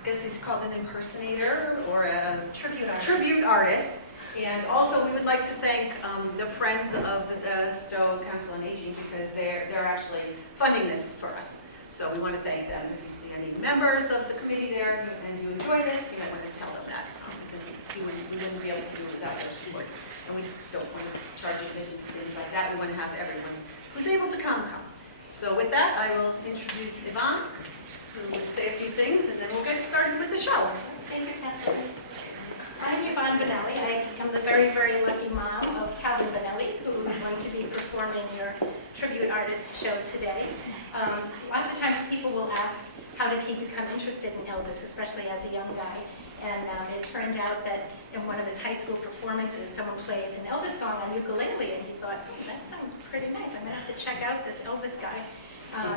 I guess he's called an impersonator or a Tribute artist. And also, we would like to thank the Friends of the Stow Council on Aging because they're actually funding this for us. So we want to thank them. If you see any members of the committee there and you enjoy this, you might want to tell them that because we wouldn't be able to do it without their support. And we don't want to charge admission to things like that. We want to have everyone who's able to come. So with that, I will introduce Yvonne, who will say a few things, and then we'll get started with the show. Thank you, Kathleen. I'm Yvonne Benelli. I'm the very, very lucky mom of Calvin Benelli, who's going to be performing your tribute artist show today. Lots of times people will ask, how did he become interested in Elvis, especially as a young guy? And it turned out that in one of his high school performances, someone played an Elvis song on ukulele, and he thought, that sounds pretty nice. I'm going to have to check out this Elvis guy.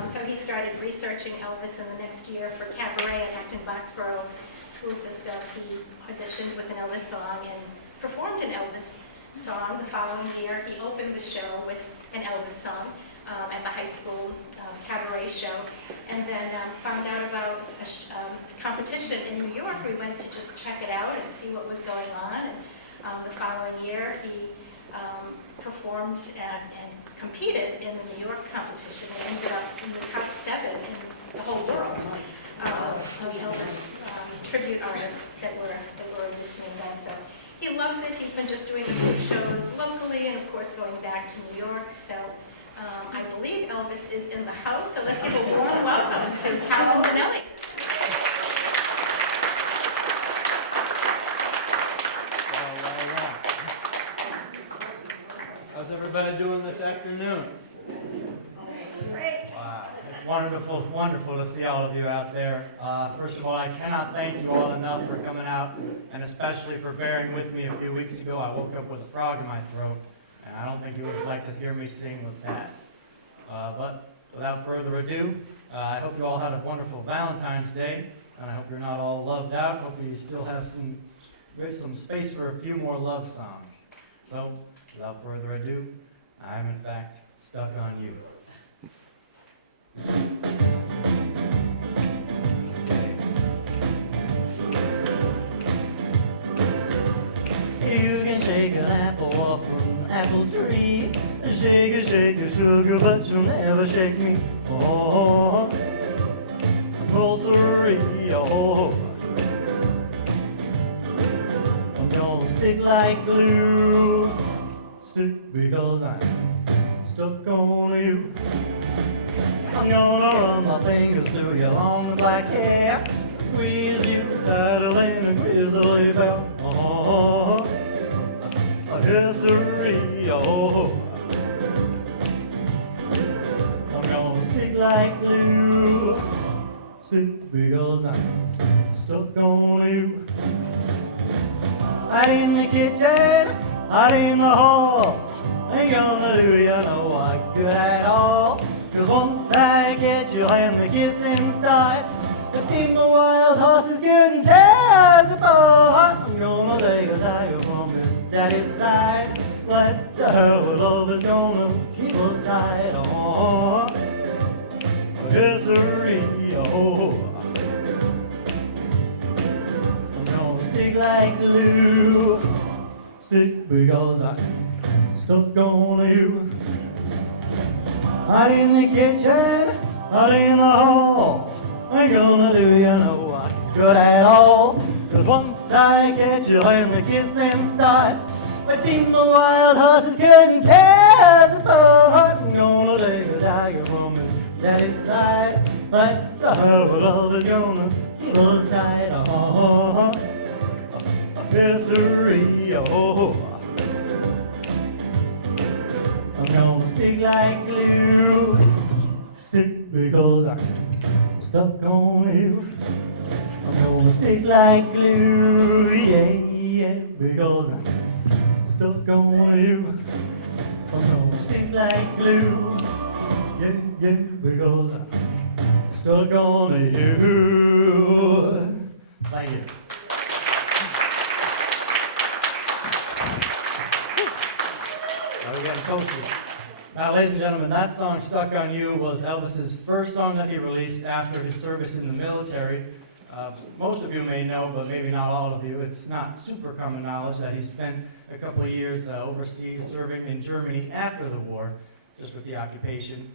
So he started researching Elvis, and the next year for Cabaret at Acton-Boxborough School System, he auditioned with an Elvis song and performed an Elvis song. The following year, he opened the show with an Elvis song at the high school cabaret show, and then found out about a competition in New York. We went to just check it out and see what was going on. And the following year, he performed and competed in the New York competition and ended up in the top 7 in the whole world of Elvis tribute artists that were auditioning then. So he loves it. He's been just doing the food shows locally and, of course, going back to New York. So I believe Elvis is in the house. So let's give a warm welcome to Calvin Benelli. How's everybody doing this afternoon? Great. Wow, it's wonderful to see all of you out there. First of all, I cannot thank you all enough for coming out, and especially for bearing with me. A few weeks ago, I woke up with a frog in my throat, and I don't think you would like to hear me sing with that. But without further ado, I hope you all had a wonderful Valentine's Day, and I hope you're not all loved out. Hope you still have some space for a few more love songs. So, without further ado, I am in fact stuck on you. You can shake an apple off an apple tree. Shake it, sugar, but you'll never shake me. Oh, sorry, oh. I'm gonna stick like glue. Stick because I'm stuck on you. I'm gonna run my fingers through your long black hair, squeeze you tighter than a grizzly bear. Oh, yes, sirree, oh. I'm gonna stick like glue, stick because I'm stuck on you. Out in the kitchen, out in the hall, ain't gonna do you no good at all. 'Cause once I get you and the kissing starts, the thing the wild horses couldn't tear us apart. I'm gonna take a tiger from his daddy's side. That's how love is gonna keep us tight. Oh, yes, sirree, oh. I'm gonna stick like glue, stick because I'm stuck on you. Out in the kitchen, out in the hall, ain't gonna do you no good at all. 'Cause once I get you and the kissing starts, the team of wild horses couldn't tear us apart. I'm gonna take a tiger from his daddy's side. That's how love is gonna keep us tight. Oh, yes, sirree, oh. I'm gonna stick like glue, stick because I'm stuck on you. I'm gonna stick like glue, yeah, because I'm stuck on you. I'm gonna stick like glue, yeah, because I'm stuck on you. Thank you. Now we're getting closer. Now, ladies and gentlemen, that song, Stuck on You, was Elvis's first song that he released after his service in the military. Most of you may know, but maybe not all of you, it's not super common knowledge that he spent a couple of years overseas serving in Germany after the war, just with the occupation.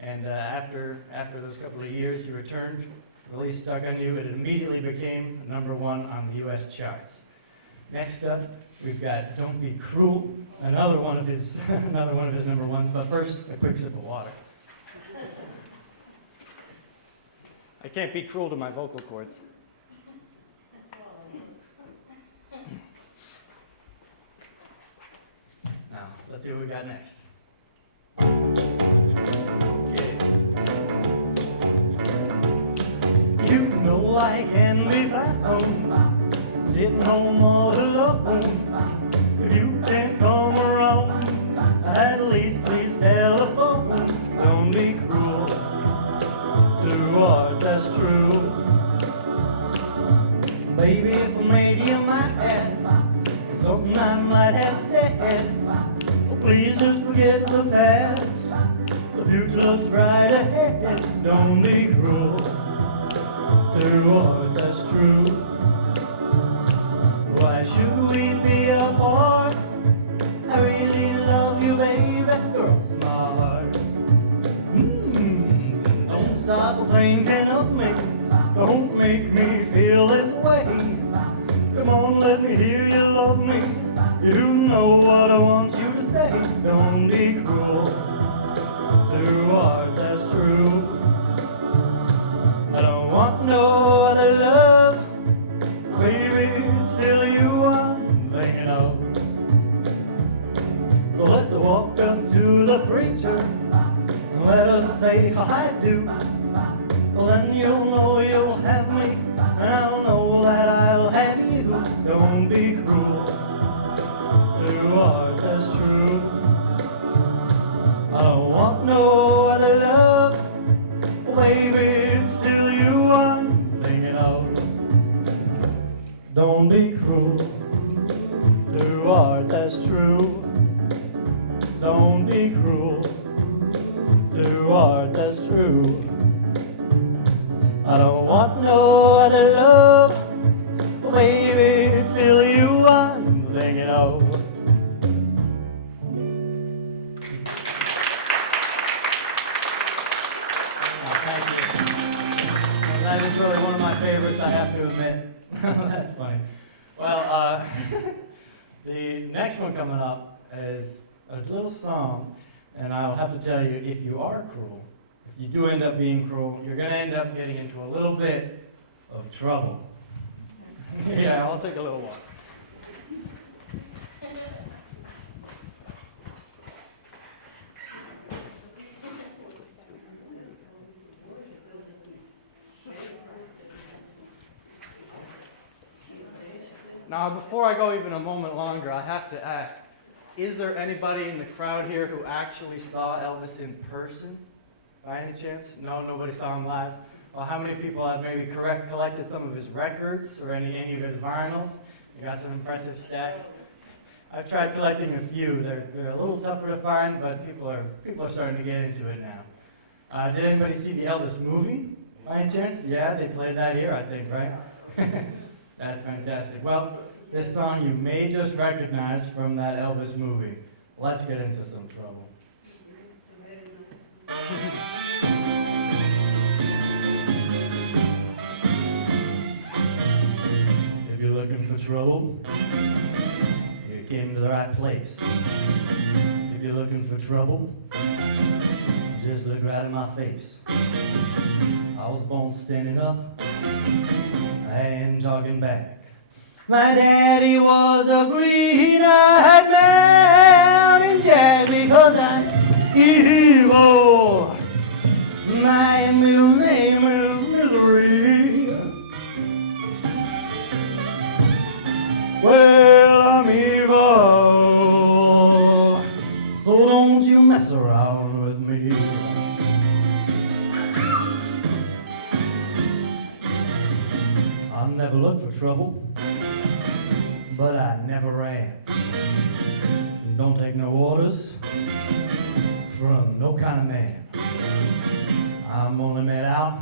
And after those couple of years, he returned, released Stuck on You. It immediately became #1 on the U.S. charts. Next up, we've got Don't Be Cruel, another one of his #1s. But first, a quick sip of water. I can't be cruel to my vocal cords. Now, let's see what we got next. Okay. You know I can be found sitting home all alone. If you can't come around, at least please telephone. Don't be cruel to art that's true. Baby, if I made you mad, something I might have said, oh, please just forget the past. The future looks bright ahead. Don't be cruel to art that's true. Why should we be apart? I really love you, baby. Cross my heart. Don't stop thinking of me. Don't make me feel this way. Come on, let me hear you love me. You know what I want you to say. Don't be cruel to art that's true. I don't want no other love. Baby, it's still you I'm thinking of. So let's walk up to the preacher and let us say how I do. Well, then you'll know you'll have me, and I'll know that I'll have you. Don't be cruel to art that's true. I don't want no other love. Baby, it's still you I'm thinking of. Don't be cruel to art that's true. Don't be cruel to art that's true. I don't want no other love. Baby, it's still you I'm thinking of. Thank you. Well, that is really one of my favorites, I have to admit. That's funny. Well, the next one coming up is a little song, and I'll have to tell you, if you are cruel, if you do end up being cruel, you're going to end up getting into a little bit of trouble. Yeah, I'll take a little walk. Now, before I go even a moment longer, I have to ask, is there anybody in the crowd here who actually saw Elvis in person, by any chance? No, nobody saw him live? Well, how many people have maybe collected some of his records or any of his vinyls? You got some impressive stacks. I've tried collecting a few. They're a little tougher to find, but people are starting to get into it now. Did anybody see the Elvis movie, by any chance? Yeah, they played that here, I think, right? That's fantastic. Well, this song you may just recognize from that Elvis movie. Let's get into some trouble. If you're looking for trouble, you came to the right place. If you're looking for trouble, just look right in my face. I was born standing up and talking back. My daddy was a green-eyed mountain jack because I'm evil. My middle name is Misery. Well, I'm evil, so don't you mess around with me. I never looked for trouble, but I never ran. Don't take no orders from no kind of man. I'm only made out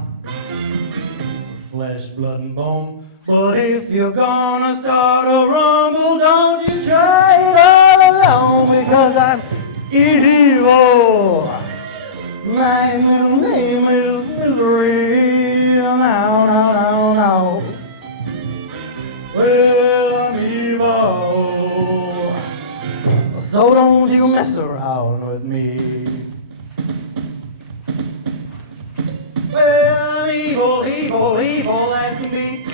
flesh, blood, and bone. But if you're gonna start a rumble, don't you try it all alone, because I'm evil. My middle name is Misery. Now, now, now, now. Well, I'm evil. So don't you mess around with me. Well, I'm evil, evil, evil as can be.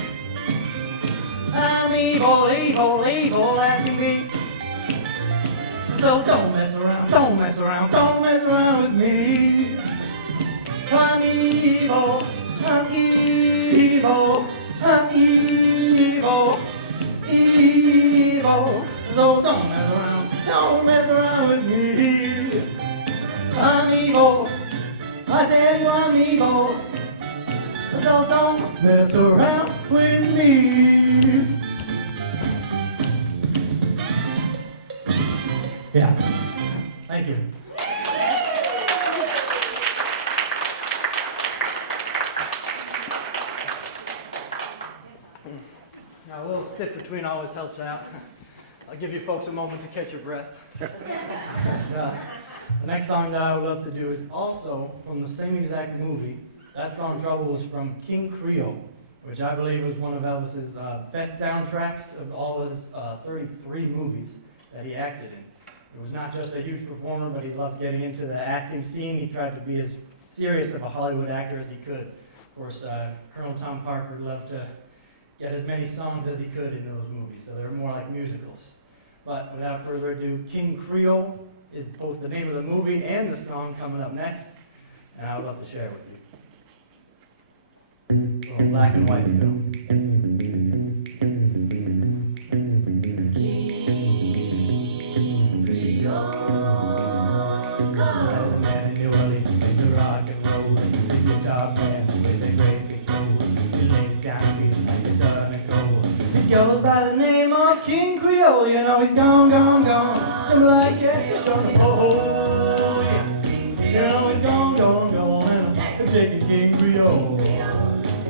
I'm evil, evil, evil as can be. So don't mess around, don't mess around, don't mess around with me. I'm evil, I'm evil, I'm evil, evil. So don't mess around with me. I'm evil, I tell you I'm evil. So don't mess around with me. Yeah, thank you. Now, a little sit between always helps out. I'll give you folks a moment to catch your breath. The next song that I would love to do is also from the same exact movie. That song, Trouble, was from King Creole, which I believe was one of Elvis's best soundtracks of all his 33 movies that he acted in. He was not just a huge performer, but he loved getting into the acting scene. He tried to be as serious of a Hollywood actor as he could. Of course, Colonel Tom Parker loved to get as many songs as he could in those movies, so they were more like musicals. But without further ado, King Creole is both the name of the movie and the song coming up next, and I would love to share it with you. A little black and white film. There's a man in New Orleans, he's a rock and roll, he's a guitar man with a great big soul. He lays down feeling like a ton of coal. He goes by the name of King Creole, you know he's gone, gone, gone. Just like catfish on the pole, yeah. You know he's gone, gone, gone, and I'm taking King Creole.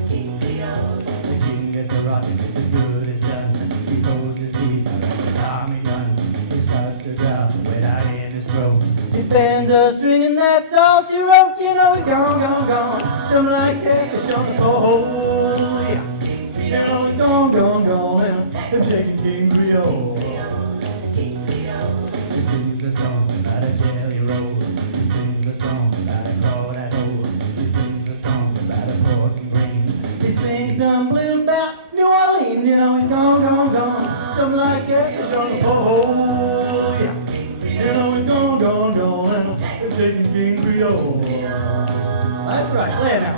The king gets a rock and it's as good as done. He pulls his feet out like a Tommy gun. He starts to drop way out in his throat. He bends a string and that's all she wrote. You know he's gone, gone, gone. Jumping like catfish on the pole, yeah. You know he's gone, gone, gone, and I'm taking King Creole. He sings a song about a jelly roll. He sings a song about a crawdad hole. He sings a song about a pork and greens. He sings some blues about New Orleans. You know he's gone, gone, gone. Something like catfish on the pole, yeah. You know he's gone, gone, gone, and I'm taking King Creole. That's right, play it now.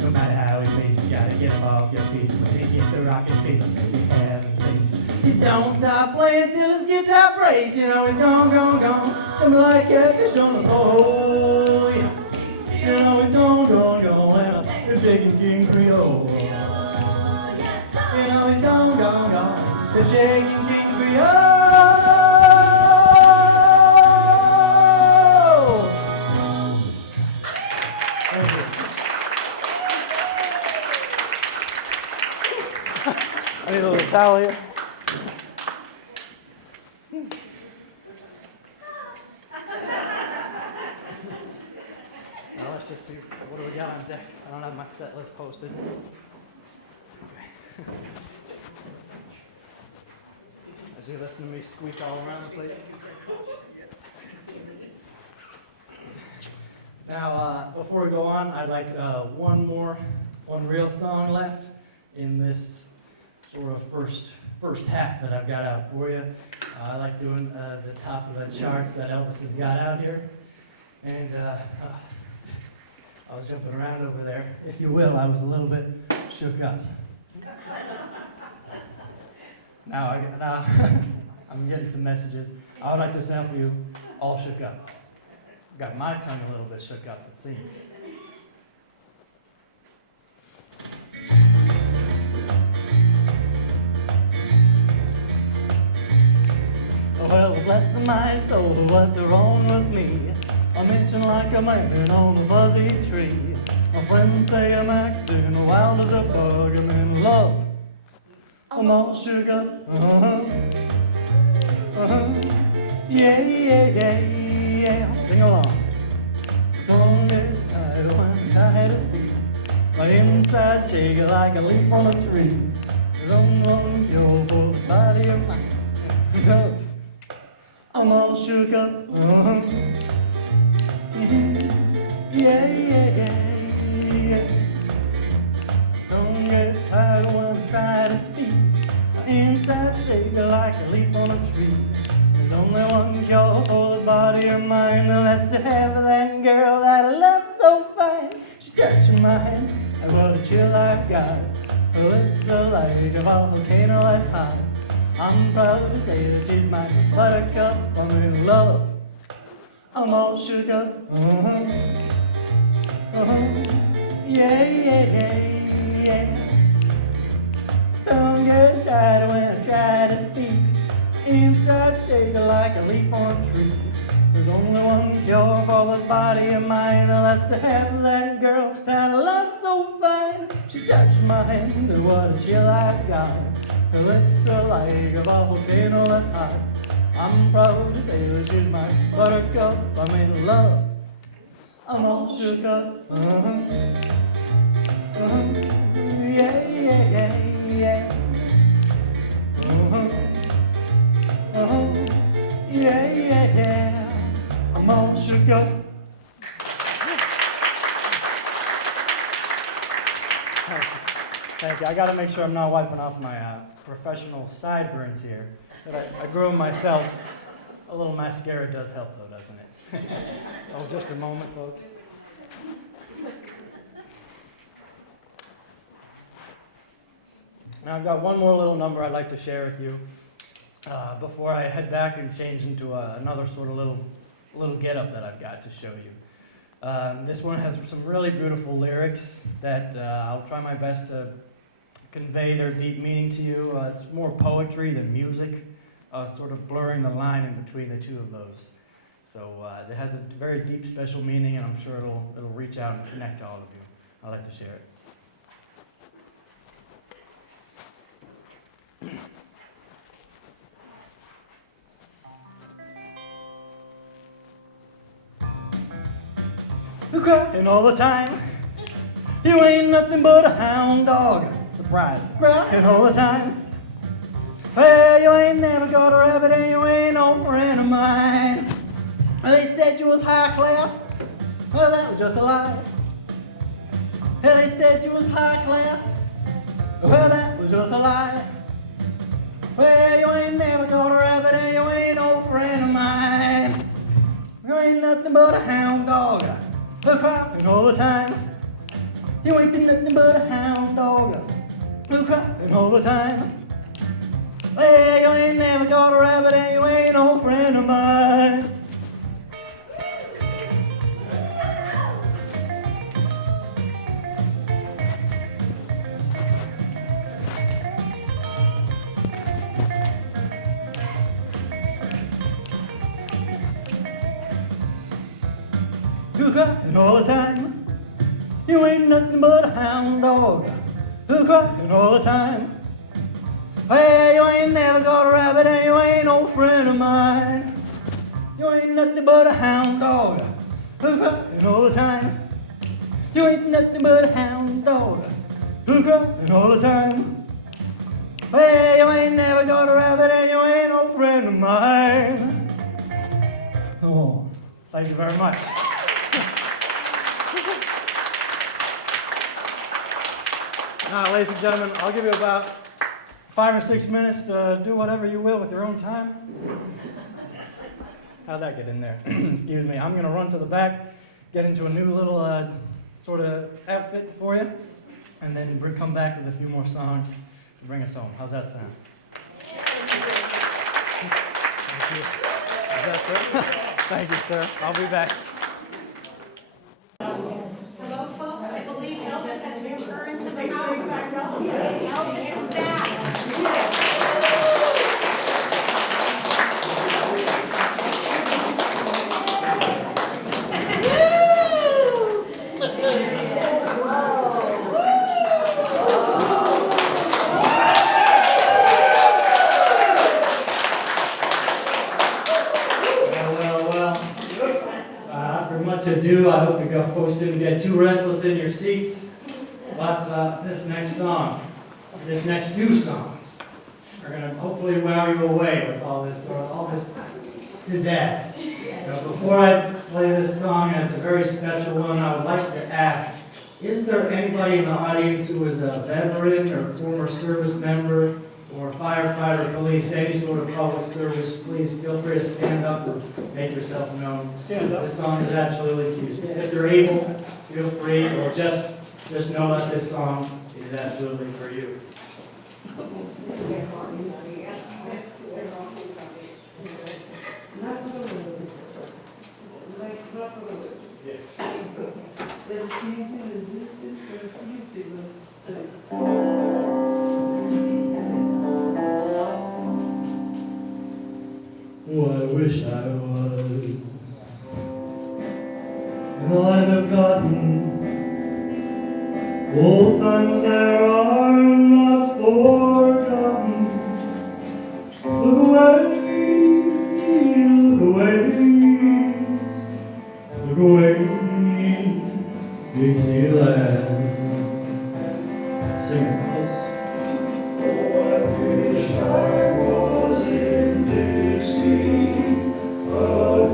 No matter how he plays, you gotta get him off your feet. When he gets a rockin' feeling, maybe heaven sings. He don't stop playing till his guitar breaks. You know he's gone, gone, gone. Jumping like catfish on the pole, yeah. You know he's gone, gone, gone, and I'm shaking King Creole. You know he's gone, gone, gone. They're shaking King Creole. Thank you. I need a little towel here. Now let's just see, what do we got on deck? I don't have my set list posted. Okay. As you listen to me squeak all around the place. Now, before we go on, I'd like one real song left in this sort of first half that I've got out for you. I like doing the top of the charts that Elvis has got out here. And I was jumping around over there. If you will, I was a little bit shook up. Now I'm getting some messages. I would like to sample you, all shook up. Got my tongue a little bit shook up, it seems. my soul, what's wrong with me? I'm itching like a man on a fuzzy tree. My friends say I'm acting wild as a bug. I'm in love, I'm all shook up. Yeah, yeah, yeah, yeah. Sing along. Longest night when I had a beat, my inside shake like a leaf on a tree. Someone cure for the body of mine. I'm all shook up. Yeah, yeah, yeah, yeah. Don't get tired when I try to speak. My inside shake like a leaf on a tree. There's only one cure for this body of mine, and that's to have that girl that I love so fine. She's touching my hand, and what a chill I've got. Her lips are like a volcano that's hot. I'm proud to say that she's my buttercup. I'm in love, I'm all shook up. Yeah, yeah, yeah, yeah. Don't get started when I try to speak. Inside shaking like a leaf on a tree. There's only one cure for this body of mine, and that's to have that girl that I love so fine. She touched my hand, and what a chill I got. Her lips are like a volcano that's hot. I'm proud to say that she's my buttercup. I'm in love, I'm all shook up. Yeah, yeah, yeah, yeah. Yeah, yeah, yeah. I'm all shook up. Thank you. I got to make sure I'm not wiping off my professional sideburns here. But I grew them myself. A little mascara does help, though, doesn't it? Oh, just a moment, folks. Now I've got one more little number I'd like to share with you before I head back and change into another sort of little get-up that I've got to show you. This one has some really beautiful lyrics that I'll try my best to convey their deep meaning to you. It's more poetry than music, sort of blurring the line in between the two of those. So it has a very deep, special meaning, and I'm sure it'll reach out and connect to all of you. I'd like to share it. You crying all the time. You ain't nothing but a hound dog. Surprise. Crying all the time. Well, you ain't never got a rabbit and you ain't no friend of mine. They said you was high class. Well, that was just a lie. They said you was high class. Well, that was just a lie. Well, you ain't never got a rabbit and you ain't no friend of mine. You ain't nothing but a hound dog. Crying all the time. You ain't been nothing but a hound dog. Crying all the time. Well, you ain't never got a rabbit and you ain't no friend of mine. You crying all the time. You ain't nothing but a hound dog. You crying all the time. Well, you ain't never got a rabbit and you ain't no friend of mine. You ain't nothing but a hound dog. You crying all the time. You ain't nothing but a hound dog. You crying all the time. Well, you ain't never got a rabbit and you ain't no friend of mine. Oh, thank you very much. Now, ladies and gentlemen, I'll give you about 5 or 6 minutes to do whatever you will with your own time. How'd that get in there? Excuse me. I'm going to run to the back, get into a new little sort of outfit for you, and then come back with a few more songs to bring us home. How's that sound? Thank you. Is that sir? Thank you, sir. I'll be back. Hello, folks. I believe Elvis has returned to the house. Elvis is back. to do. I hope you folks didn't get too restless in your seats. But this next song, this next few songs, are going to hopefully wow you away with all this pizzazz. Now, before I play this song, and it's a very special one, I would like to ask, is there anybody in the audience who is a veteran or former service member or firefighter, police, any sort of public service? Please feel free to stand up or make yourself known. Stand up. This song is absolutely to you. If you're able, feel free, or just know that this song is absolutely for you. Oh, I wish I was in the land of cotton. Old times there are not forgotten. Look away, Dixieland. Sing it for us. Oh, I wish I was in Dixie, away,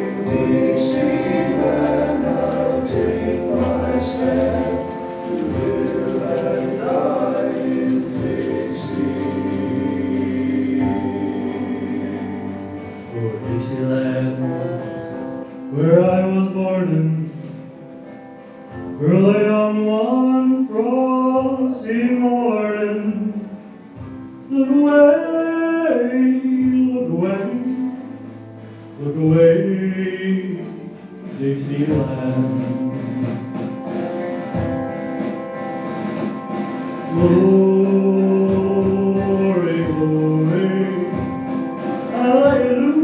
in Dixieland I'll take my stand to live and die in Dixie. For Dixieland, where I was born in, early on one frosty morning, look away, Dixieland. Glory, glory, hallelujah.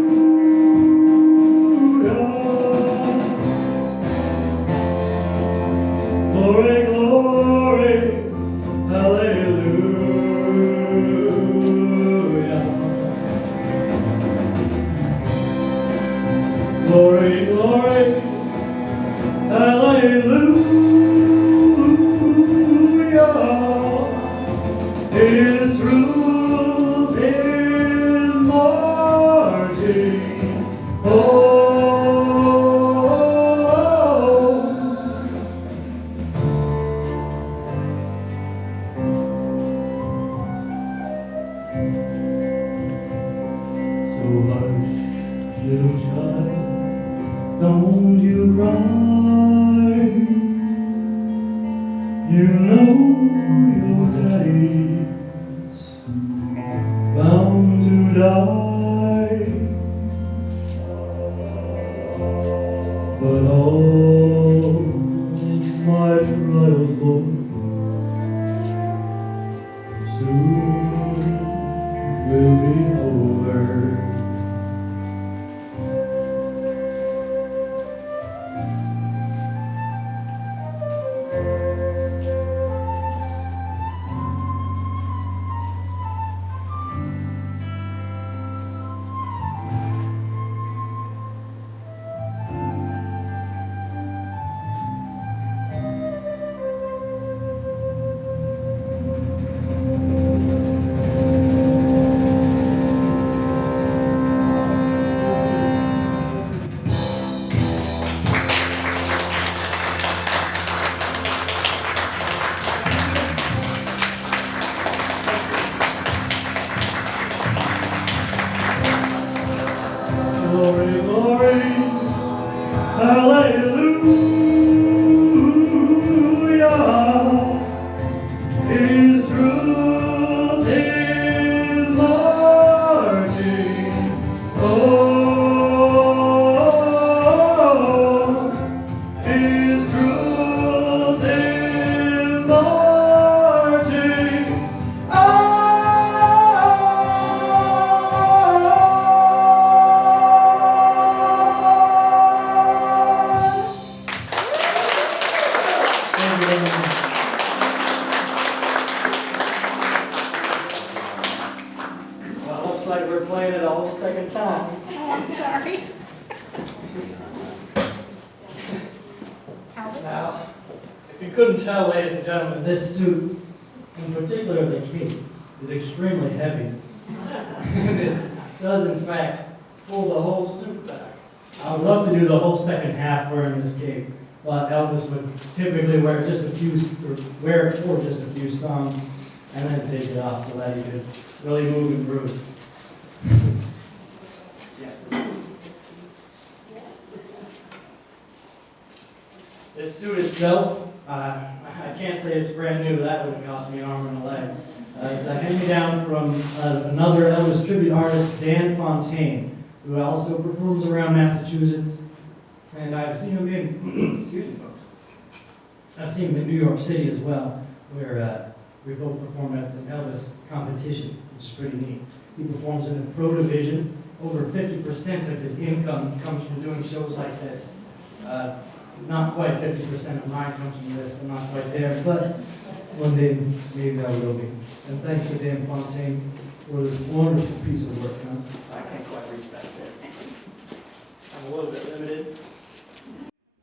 Glory, glory, hallelujah. Glory, glory, hallelujah. His rule is marching home. So hush, little child, don't you cry. You know your daddy's bound to die. But all my trials, Lord, soon will be over. Oh, I'm sorry. Albert? Now, if you couldn't tell, ladies and gentlemen, this suit, in particular the cape, is extremely heavy. And it does, in fact, pull the whole suit back. I would love to do the whole second half wearing this cape, but Elvis would typically wear just a few, or wear it for just a few songs, and then take it off so that he could really move and groove. This suit itself, I can't say it's brand new. That would cost me an arm and a leg. It's a hand-me-down from another Elvis tribute artist, Dan Fontaine, who also performs around Massachusetts. And I've seen him in, excuse me, folks. I've seen him in New York City as well, where we both performed at the Elvis competition, which is pretty neat. He performs in the pro division. Over 50% of his income comes from doing shows like this. Not quite 50% of mine comes from this. I'm not quite there, but one day maybe I will be. And thanks to Dan Fontaine for this wonderful piece of work. I can't quite reach back there. I'm a little bit limited.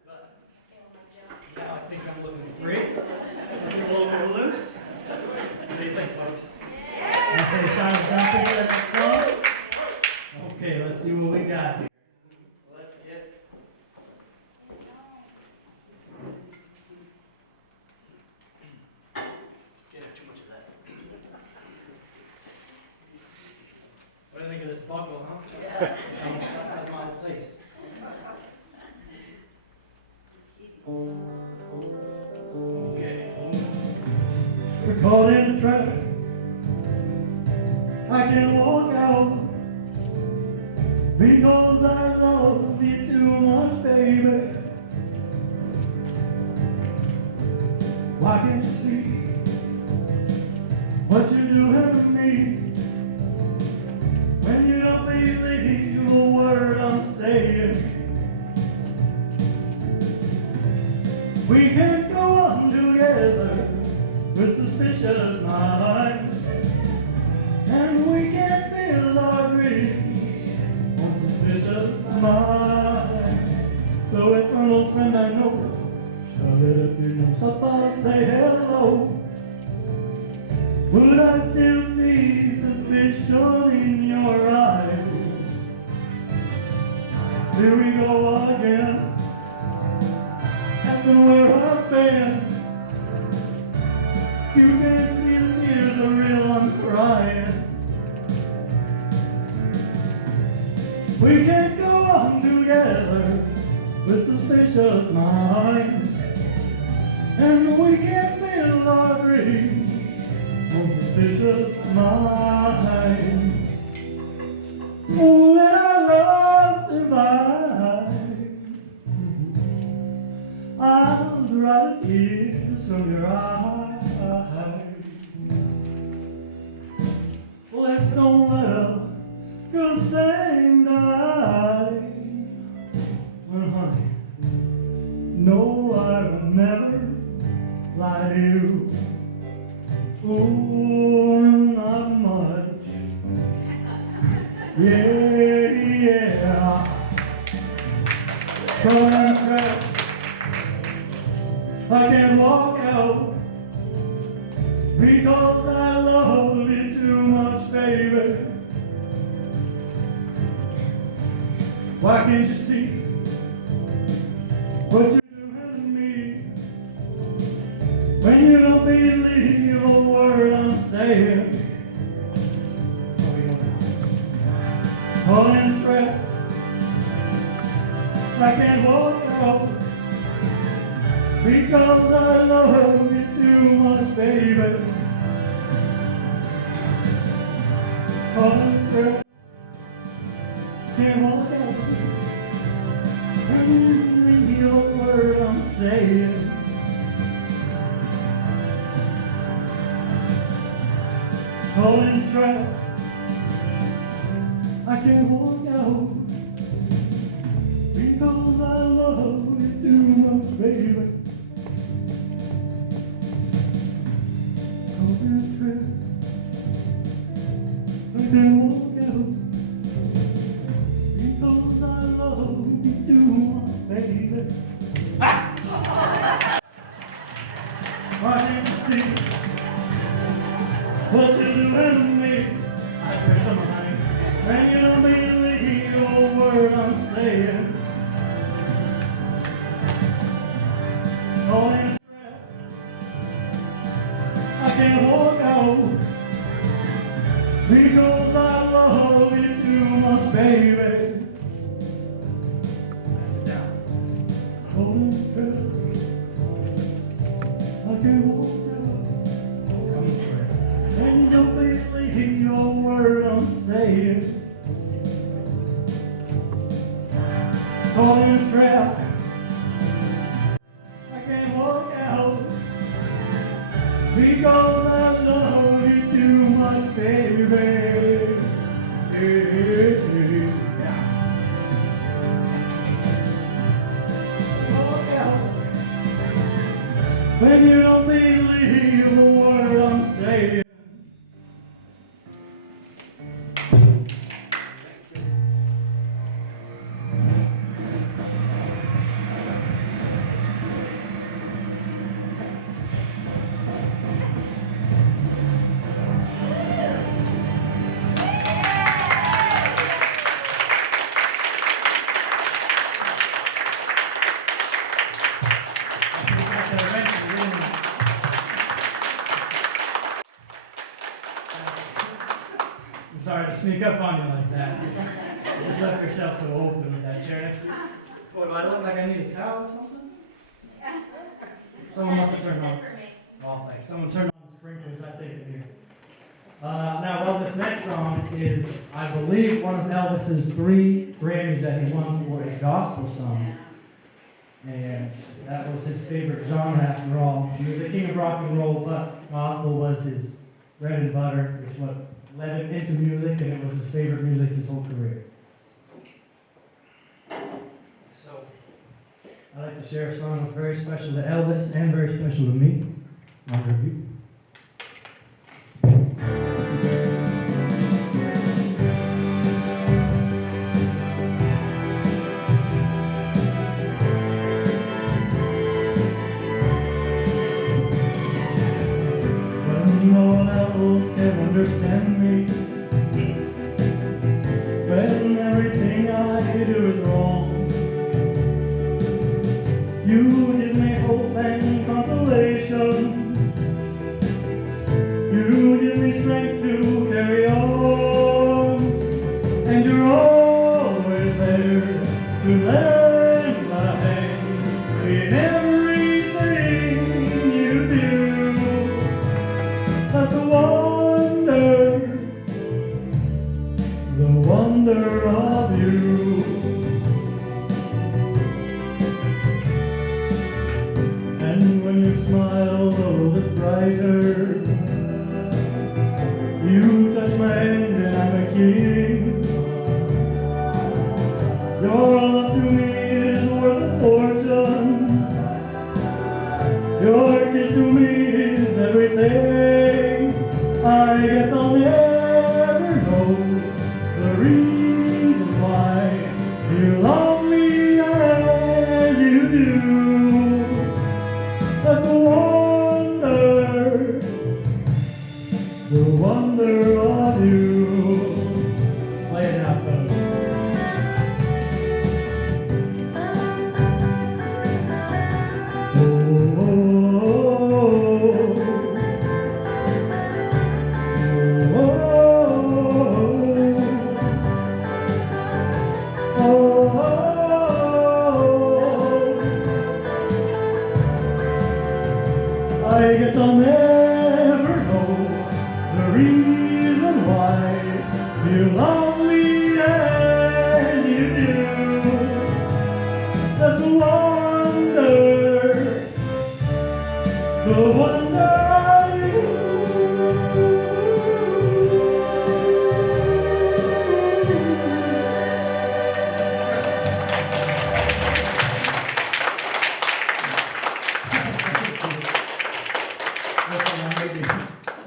But now I think I'm looking free. Looking a little loose. What do you think, folks? Yeah. You say it sounds something for that next song? Okay, let's see what we got here. Let's get too much of that. What do you think of this buckle, huh? Yeah. Almost size my face. Okay. We're caught in a trap. I can't walk out because I love you too much, baby. Why can't you see what you're doing to me? When you don't believe a word I'm saying, we can't go on together with suspicious minds, and we can't build our dreams on suspicious minds. So if an old friend I know, shove it up your nose, so far say hello. Would I still see suspicion in your eyes? Here we go again, asking where I've been. You can see the tears are real, I'm crying. We can't go on together with suspicious minds, and we can't build our dreams on suspicious minds. Oh, let our love survive. I'll dry the tears from your eyes. Let's don't let a good thing die. Well, honey, no, I will never lie to you. Oh, not much. Yeah. Caught in a trap. I can't walk out because I love you too much, baby. Why can't you see what you're doing to me? When you don't believe a word I'm saying, caught in a trap, I can't walk out because I love you too much, baby. Caught in a trap, can't walk out and you know the word I'm saying. Caught in a trap, I can't walk out because I love you too much, baby. Caught in a trap, I can't walk out love you too much, baby. Why can't you see what you're doing to me? I pray some honey, and you don't believe a word I'm saying. Calling a trap, I can't walk out because I love you too much, baby. Calling a trap, I can't walk out and you don't believe your word I'm saying. Calling a trap, I can't walk out because I love you too much, baby. Walk out when you don't believe a word I'm saying. I'm sorry to sneak up on you like that. You just left yourself so open with that chair next to you. Boy, do I look like I need a towel or something? Someone must have turned on. Oh, thanks. Someone turned on the sprinklers, I think, in here. Now, well, this next song is, I believe, one of Elvis's 3 Grammys that he won for a gospel song. And that was his favorite genre after all. He was the king of rock and roll, but gospel was his bread and butter. It's what led him into music, and it was his favorite music his whole career. So, I'd like to share a song that's very special to Elvis and very special to me. I'll review. When no one else can understand me, when everything I do is wrong, you give me hope and consolation. You give me strength to carry on, and you're always there to lend a hand in everything you do. That's the wonder of you. And when you smile, the world is brighter. You touch my hand and I'm a king. Your love to me is worth a fortune. Your kiss to me is everything. I guess I'll never know the reason why you love me as you do. That's the wonder of you. Play it out, folks. I guess I'll never know the reason why you love me as you do. That's the wonder of you.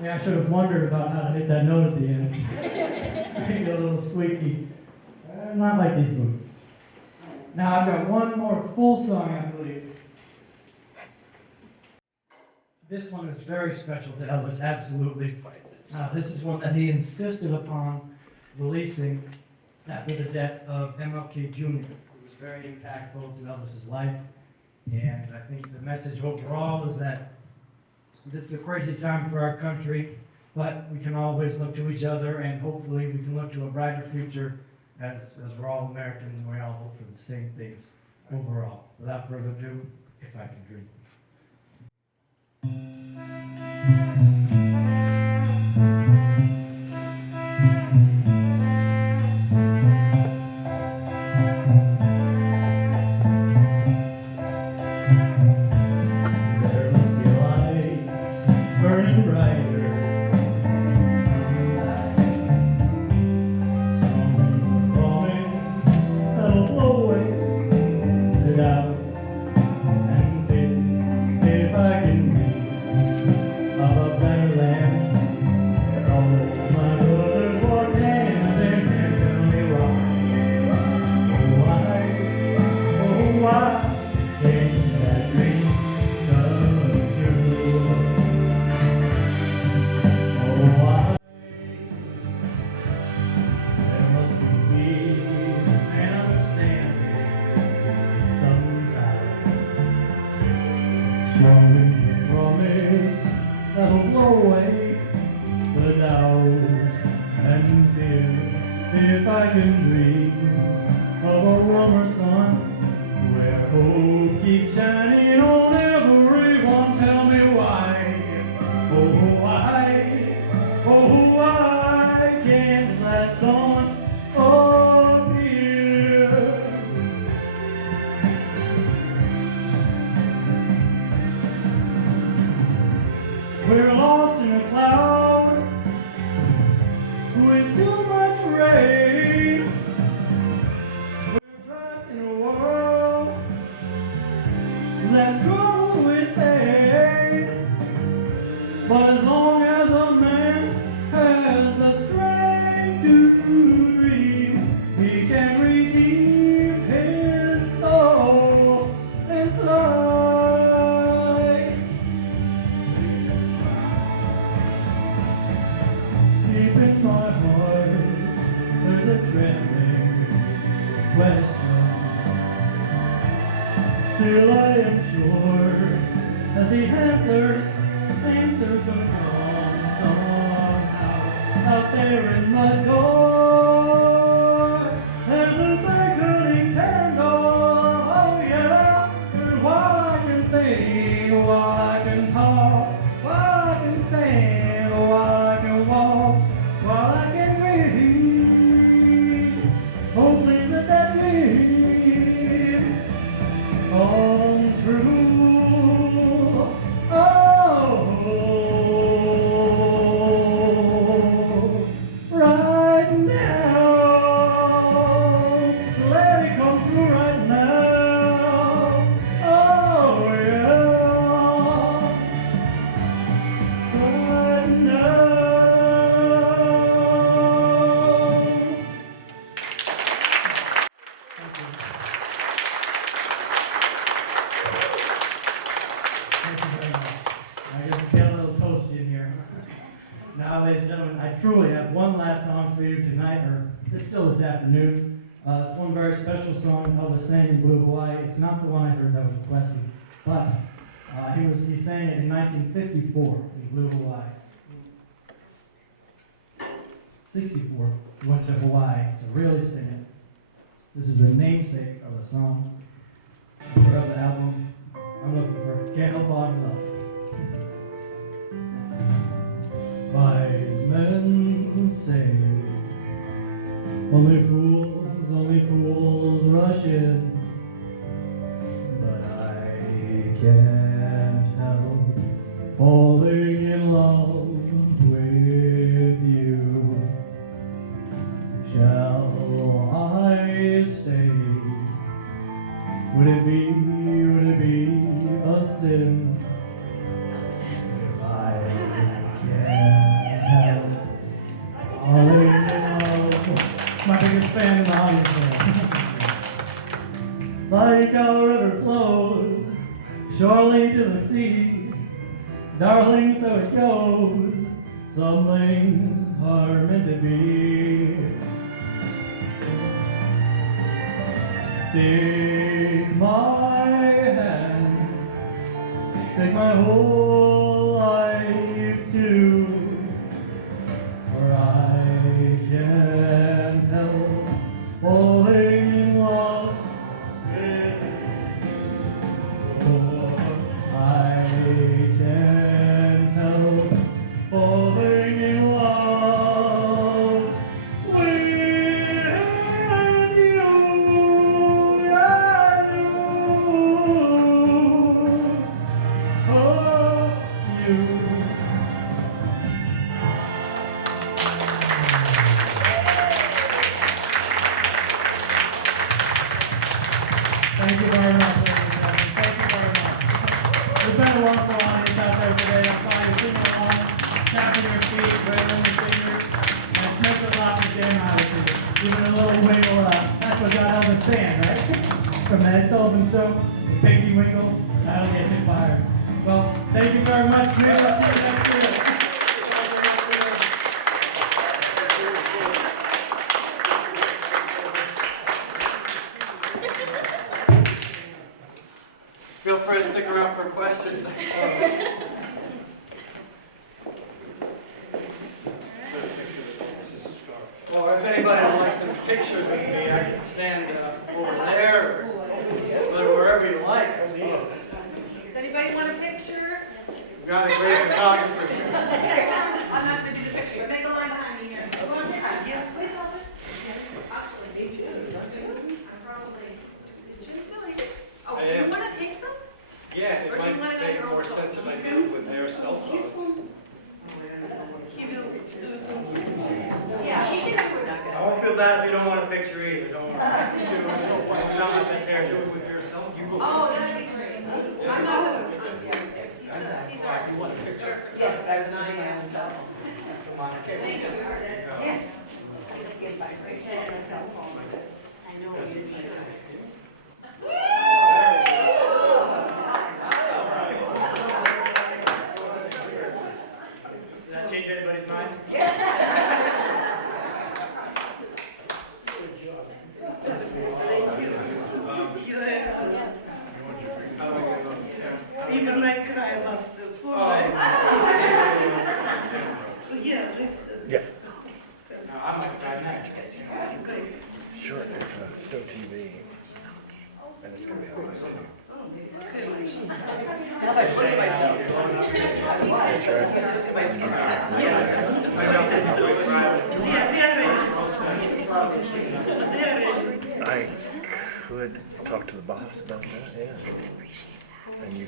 Yeah, I should have wondered about how to hit that note at the end. Make it a little squeaky. Not like these boots. Now I've got one more full song, I believe. This one is very special to Elvis, absolutely. This is one that he insisted upon releasing after the death of MLK Jr. It was very impactful to Elvis's life, and I think the message overall is that this is a crazy time for our country, but we can always look to each other, and hopefully we can look to a brighter future as we're all Americans and we all hope for the same things overall. Without further ado, If I Can Dream. There must be lights burning brighter in sunlight. Some promise that'll blow away the doubt and fear. If I can dream of a better land where all my brothers walk hand in hand, tell me why can't that dream come true? Oh, why? There must be peace and understanding sometimes. Strong winds of promise that'll blow away the doubt and fear. If I can dream of a warmer sun where hope keeps shining on everyone, tell me why, oh why can't that sun appear? We're lost in a cloud with too much rain. We're trapped in a world that's troubled with pain. But as long as a man has the strength to dream, he can redeem his soul and fly. Deep in my heart, there's a trembling question. Still I am sure that the answers will come somehow. Out there in my door, there's a beckoning candle, oh yeah. And while I can think, while I can talk, while I can stand, while I can walk, while I can breathe, oh please let that dream come true. Right now, let it come true right now. Oh yeah, right now. Thank you very much. I guess get a little toasty in here. Now, ladies and gentlemen, I truly have one last song for you tonight, or it's still this afternoon. It's one very special song Elvis sang in Blue Hawaii. It's not the one I heard that was requested, but he sang it in 1954 in Blue Hawaii. 64, he went to Hawaii to really sing it. This is the namesake of the song, of the album. I'm looking for Can't Help Falling in Love. Wise men say only fools rush in, but I can't help falling in love with you. Shall I stay? Would it be a sin if I can't help falling in love? My biggest fan in the audience there. like our river flows surely to the sea. Darling, so it goes. Some things are meant to be. Take my hand, take my whole life too, for I can't help falling in love with you. I can't help falling in love with you. Yeah, you. Thank you very much, ladies and gentlemen. Thank you very much. It's been a wonderful audience out there today. I'm sorry you're sitting along, tapping your feet, wiggling your fingers, and it's meant to lock the game out of you. Even a little wiggle, that's what got Elvis banned, right? From the Ed Sullivan Show, the pinky wiggle, that'll get you fired. Well, thank you very much. Maybe I'll see you next year. Feel free to stick around for questions. Or if anybody would like some pictures with me, I can stand over there or wherever you like, I suppose. Does anybody want a picture? We've got a great photographer here. I'm not going to do the picture. Make a line behind me here. You want a picture? Yeah, please, Elvis. Actually, me too. I'm probably. Is Jim still here? Oh, I do am. you want to take them? Yeah, Or it do you want might it on make your more own phone? sense if I do it with their cell phones. Yeah, he can do it. I won't feel bad if you don't want a picture either, don't worry. It's not like this here, do it with your cell phone. Oh, that'd be great. I'm not going to. He's our. You want a picture? Yes, but I am, so. Come on. Thank you, artist. Yes. I just get my picture on my cell phone. I know it's Does that change anybody's mind? Even I cry about the soul. Yeah, listen. Yeah, No, I'm just glad next. sure. It's Stow TV. And it's going to be on YouTube. That's right. I could talk to the boss about that, yeah. And you.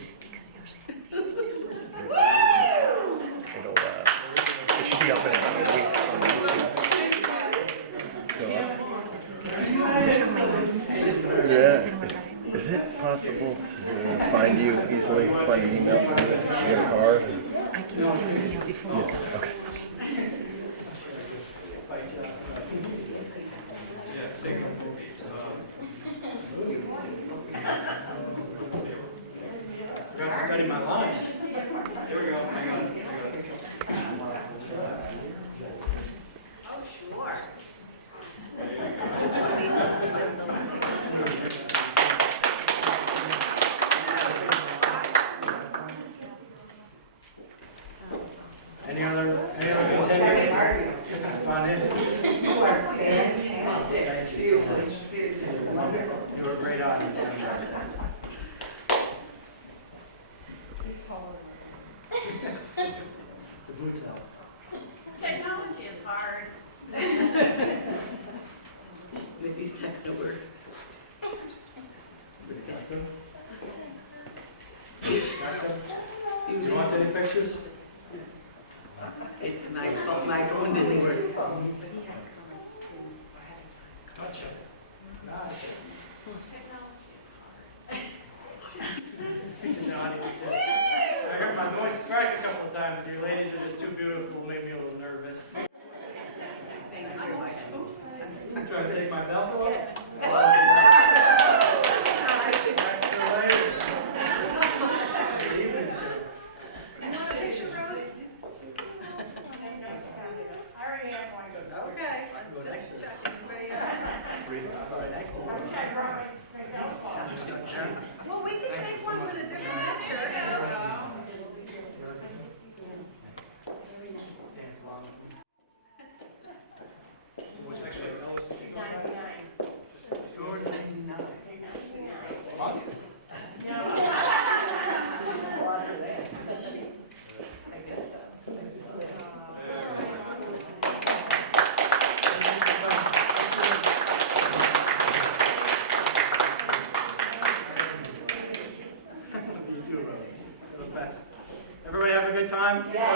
It'll, it should be up in about a week on YouTube. So, yeah. Is it possible to find you easily, find an email from you? You got a car? I can email before. Yeah, okay. Forgot to study my lines. There we go. I got it. Oh, sure. Any other contenders? Come on in. You are fantastic. Seriously, wonderful. You were a great audience. The boots help. Technology is hard. Maybe it's not gonna work. Got them? Got some? Do you want any pictures? My phone didn't work. Gotcha. Gotcha. The audience did. I heard my voice crack a couple of times. You ladies are just too beautiful, made me a little nervous. Thank you very much. Oops. I'm trying to take my belt off. I time? Yes.